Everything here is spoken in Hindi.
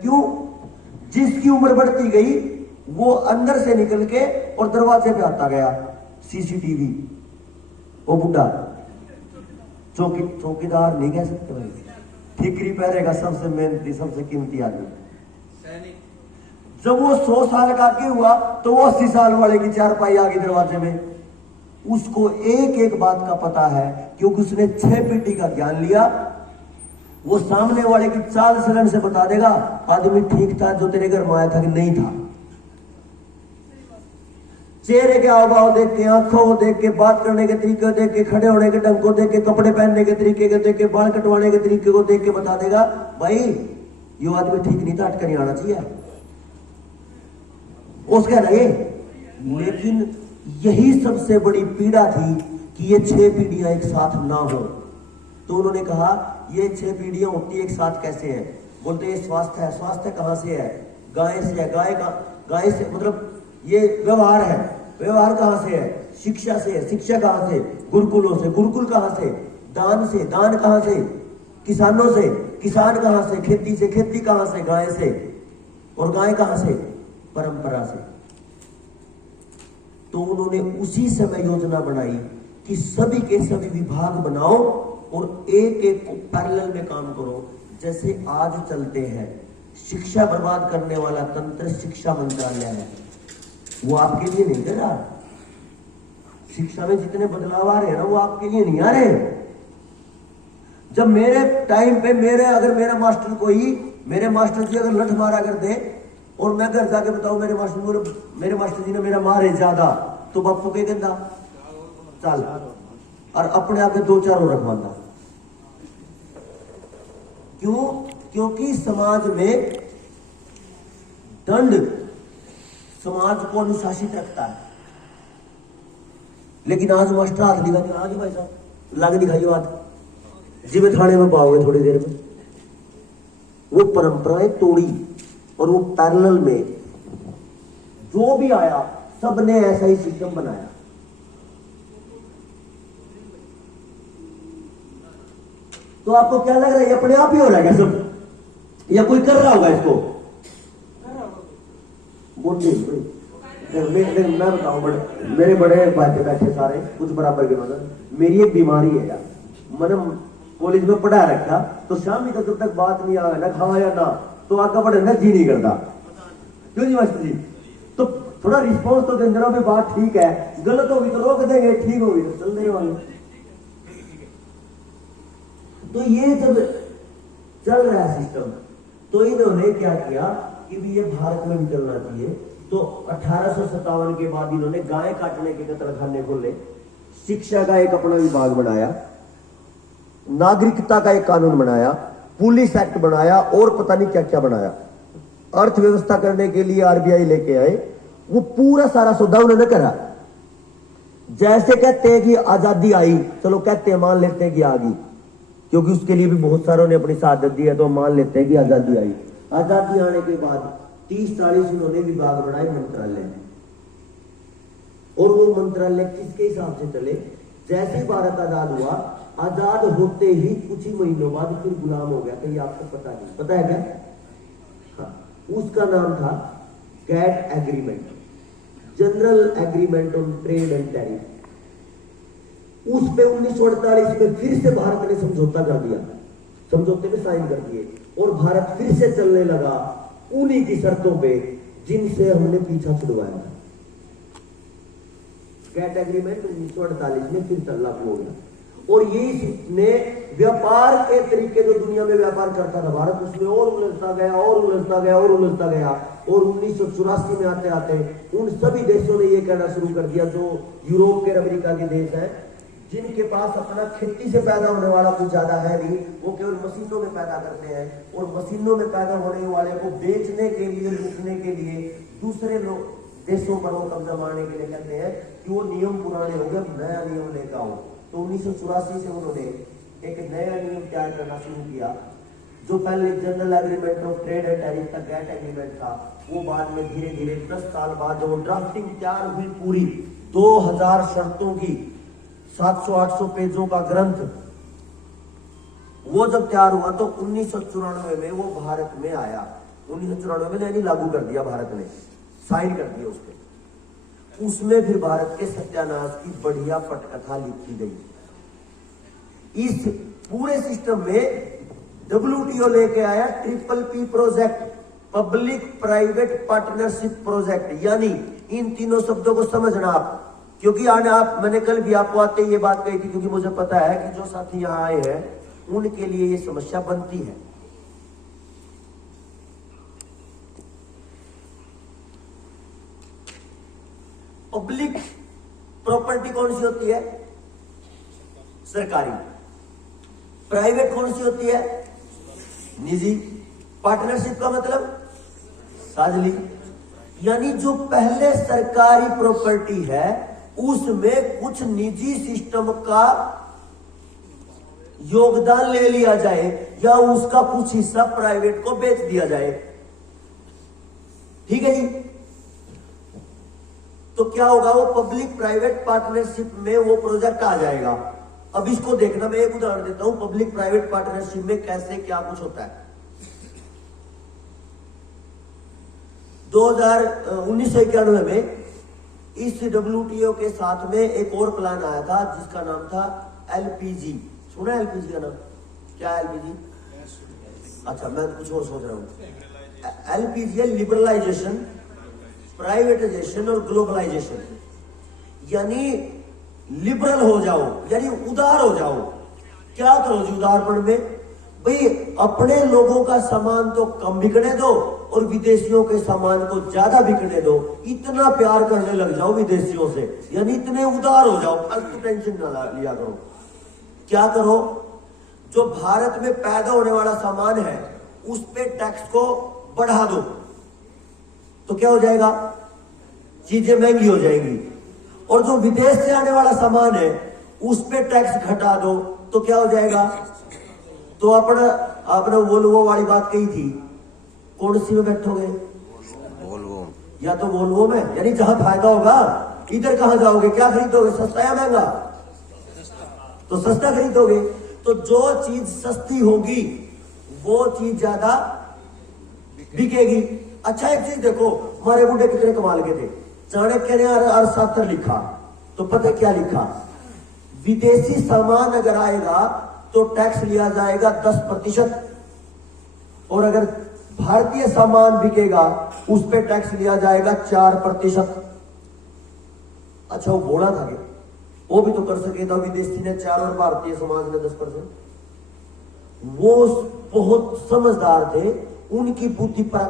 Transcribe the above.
क्यों? जिसकी उम्र बढ़ती गई वो अंदर से निकल के और दरवाजे पे आता गया। सीसीटीवी, वो बुढ़ा चौकीदार नहीं कह सकते भाई, ठिकरी पहरेगा सबसे मेहनती सबसे कीमती आदमी। जब वो 100 साल का आगे हुआ तो वो 80 साल वाले की चारपाई आ गई दरवाजे में। उसको एक एक बात का पता है क्योंकि उसने 6 पीढ़ी का ज्ञान लिया। वो सामने वाले की चाल चलन से बता देगा आदमी ठीक था जो तेरे घर में आया था कि नहीं था। चेहरे के हाव भाव देख के, आंखों को देख के, बात करने के तरीके देख के, खड़े होने के ढंग को देख के, कपड़े पहनने के तरीके को देख के, बाल कटवाने के तरीके को देख के बता देगा भाई ये आदमी ठीक नहीं था, अटकर नहीं आना चाहिए उसके लगे। लेकिन यही सबसे बड़ी पीड़ा थी कि ये 6 पीढ़ियां एक साथ ना हो। तो उन्होंने कहा ये 6 पीढ़ियां होती एक साथ कैसे है? बोलते ये स्वास्थ्य है। स्वास्थ्य कहां से है? गाय से है। गाय से मतलब ये व्यवहार है। व्यवहार कहां से है? शिक्षा से है। शिक्षा कहां से? गुरुकुलों से। गुरुकुल कहां से? दान से। दान कहां से? किसानों से। किसान कहां से? खेती से। खेती कहां से? गाय से। और गाय कहां से? परंपरा से। तो उन्होंने उसी समय योजना बनाई कि सभी के सभी विभाग बनाओ और एक एक को पैरेलल में काम करो। जैसे आज चलते हैं शिक्षा बर्बाद करने वाला तंत्र शिक्षा मंत्रालय है, वो आपके लिए नहीं कर रहा। शिक्षा में जितने बदलाव आ रहे हैं ना वो आपके लिए नहीं आ रहे। जब मेरे टाइम पे अगर मेरा मास्टर जी अगर लठ मारा कर दे और मैं घर जाके बताऊं मेरे मास्टर जी ने मेरा मारे ज्यादा, तो बापू के कहता चल और अपने आप 2-4 और रखवाता। क्यों? क्योंकि समाज में दंड समाज को अनुशासित रखता है। लेकिन आज मास्टर हाथ दिखा दिया, आज भाई साहब लाग दिखाई बात जी में थाने में पाओगे थोड़ी देर में। वो परंपराएं तोड़ी और वो पैरेलल में जो भी आया सबने ऐसा ही सिस्टम बनाया। तो आपको क्या लग रहा है ये अपने आप ही हो रहा है सब या कोई कर रहा होगा इसको? मैं बताऊं मेरे बड़े भाई बैठे सारे कुछ बराबर के मतलब मेरी एक बीमारी है यार। मैंने कॉलेज में पढ़ा रखा तो शाम तक जब तक बात नहीं आवे ना खावा या ना तो आगे बढ़ने का जी नहीं करता। क्यों जी मास्टर जी? तो थोड़ा रिस्पॉन्स तो देंगे ना, बात ठीक है, गलत होगी तो रोक देंगे, ठीक होगी तो चल नहीं होगी। तो ये जब चल रहा है सिस्टम तो इन्होंने क्या किया कि भी ये भारत में भी चलना चाहिए। तो 1857 के बाद इन्होंने गाय काटने के कत्लखाने खोले, शिक्षा का एक अपना विभाग बनाया, नागरिकता का एक कानून बनाया, पुलिस एक्ट बनाया और पता नहीं क्या क्या बनाया। अर्थव्यवस्था करने के लिए आरबीआई लेके आए। वो पूरा सारा सौदा उन्होंने करा। जैसे कहते हैं कि आजादी आई, चलो कहते हैं मान लेते हैं कि आ गई, क्योंकि उसके लिए भी बहुत सारों ने अपनी शहादत दी है तो मान लेते हैं कि आजादी आई। आजादी आने के बाद 30-40 उन्होंने विभाग बनाए मंत्रालय में। और वो मंत्रालय किसके हिसाब से चले? जैसे भारत आजाद हुआ, आजाद होते ही कुछ ही महीनों बाद फिर गुलाम हो गया। कहीं आपको पता नहीं? पता है क्या? हाँ, उसका नाम था GATT agreement, general agreement on trade and tariff. उस पे 1948 में फिर से भारत ने समझौता कर दिया, समझौते में साइन कर दिए और भारत फिर से चलने लगा उन्हीं की शर्तों पे जिनसे हमने पीछा छुड़वाया था। कैट एग्रीमेंट 1948 में फिर लागू हो गया। और ये ने व्यापार के तरीके जो दुनिया में व्यापार करता था भारत, उसमें और उलझता गया और उलझता गया और उलझता गया। और 1984 में आते आते उन सभी देशों ने ये कहना शुरू कर दिया जो यूरोप के अमेरिका के देश हैं, जिनके पास अपना खेती से पैदा होने वाला कुछ ज्यादा है नहीं, वो केवल मशीनों में पैदा करते हैं और मशीनों में पैदा होने वाले को बेचने के लिए, लूटने के लिए दूसरे लोग देशों पर वो कब्जा मारने के लिए कहते हैं कि वो नियम पुराने हो गए, नया नियम लेकर आओ। तो 1984 से उन्होंने एक नया नियम तैयार करना शुरू किया। जो पहले general agreement of trade and tariff का कैट एग्रीमेंट था, वो बाद में धीरे धीरे 10 साल बाद जब ड्राफ्टिंग तैयार हुई पूरी 2000 शर्तों की 700-800 पेजों का ग्रंथ, वो जब तैयार हुआ तो 1994 में वो भारत में आया। 1994 में यानी लागू कर दिया भारत ने, साइन कर दिया उस पे। उसमें फिर भारत के सत्यानाश की बढ़िया पटकथा लिखी गई। इस पूरे सिस्टम में WTO लेके आया PPP project, public private partnership project. यानी इन तीनों शब्दों को समझना आप, क्योंकि मैंने कल भी आपको आते ये बात कही थी, क्योंकि मुझे पता है कि जो साथी यहां आए हैं उनके लिए ये समस्या बनती है। पब्लिक प्रॉपर्टी कौन सी होती है? सरकारी। प्राइवेट कौन सी होती है? निजी। पार्टनरशिप का मतलब साझली। यानी जो पहले सरकारी प्रॉपर्टी है उसमें कुछ निजी सिस्टम का योगदान ले लिया जाए या उसका कुछ हिस्सा प्राइवेट को बेच दिया जाए। ठीक है जी। तो क्या होगा, वो पब्लिक प्राइवेट पार्टनरशिप में वो प्रोजेक्ट आ जाएगा। अब इसको देखना, मैं एक उदाहरण देता हूं पब्लिक प्राइवेट पार्टनरशिप में कैसे क्या कुछ होता है। 1991 में इस WTO के साथ में एक और प्लान आया था जिसका नाम था LPG। सुना है LPG का नाम? क्या है LPG? अच्छा, मैं कुछ और सोच रहा हूं। LPG है लिबरलाइजेशन, प्राइवेटाइजेशन और ग्लोबलाइजेशन। यानी लिबरल हो जाओ, यानी उदार हो जाओ। क्या करो जी उदारपण में? भाई अपने लोगों का सामान तो कम बिकने दो और विदेशियों के सामान को ज्यादा बिकने दो। इतना प्यार करने लग जाओ विदेशियों से, यानी इतने उदार हो जाओ, फालतू टेंशन ना लिया करो। क्या करो, जो भारत में पैदा होने वाला सामान है उस पे टैक्स को बढ़ा दो, तो क्या हो जाएगा? चीजें महंगी हो जाएंगी। और जो विदेश से आने वाला सामान है उस पे टैक्स घटा दो, तो क्या हो जाएगा? तो आपने वोल्वो वाली बात कही थी, कौन सी में बैठोगे? वोल्वो। या तो वोल्वो में, यानी जहां फायदा होगा। इधर कहां जाओगे? क्या खरीदोगे? सस्ता या महंगा? तो सस्ता खरीदोगे। तो जो चीज सस्ती होगी वो चीज ज्यादा बिकेगी। अच्छा एक चीज देखो, हमारे बूढ़े कितने कमाल के थे। चाणक्य ने अर्थशास्त्र लिखा तो पता क्या लिखा? विदेशी सामान अगर आएगा तो टैक्स लिया जाएगा 10%, और अगर भारतीय सामान बिकेगा उस पे टैक्स लिया जाएगा 4%। अच्छा वो बोला था कि वो भी तो कर सके था, विदेशी ने 4 और भारतीय समाज ने 10%। वो बहुत समझदार थे, उनकी बुद्धि पर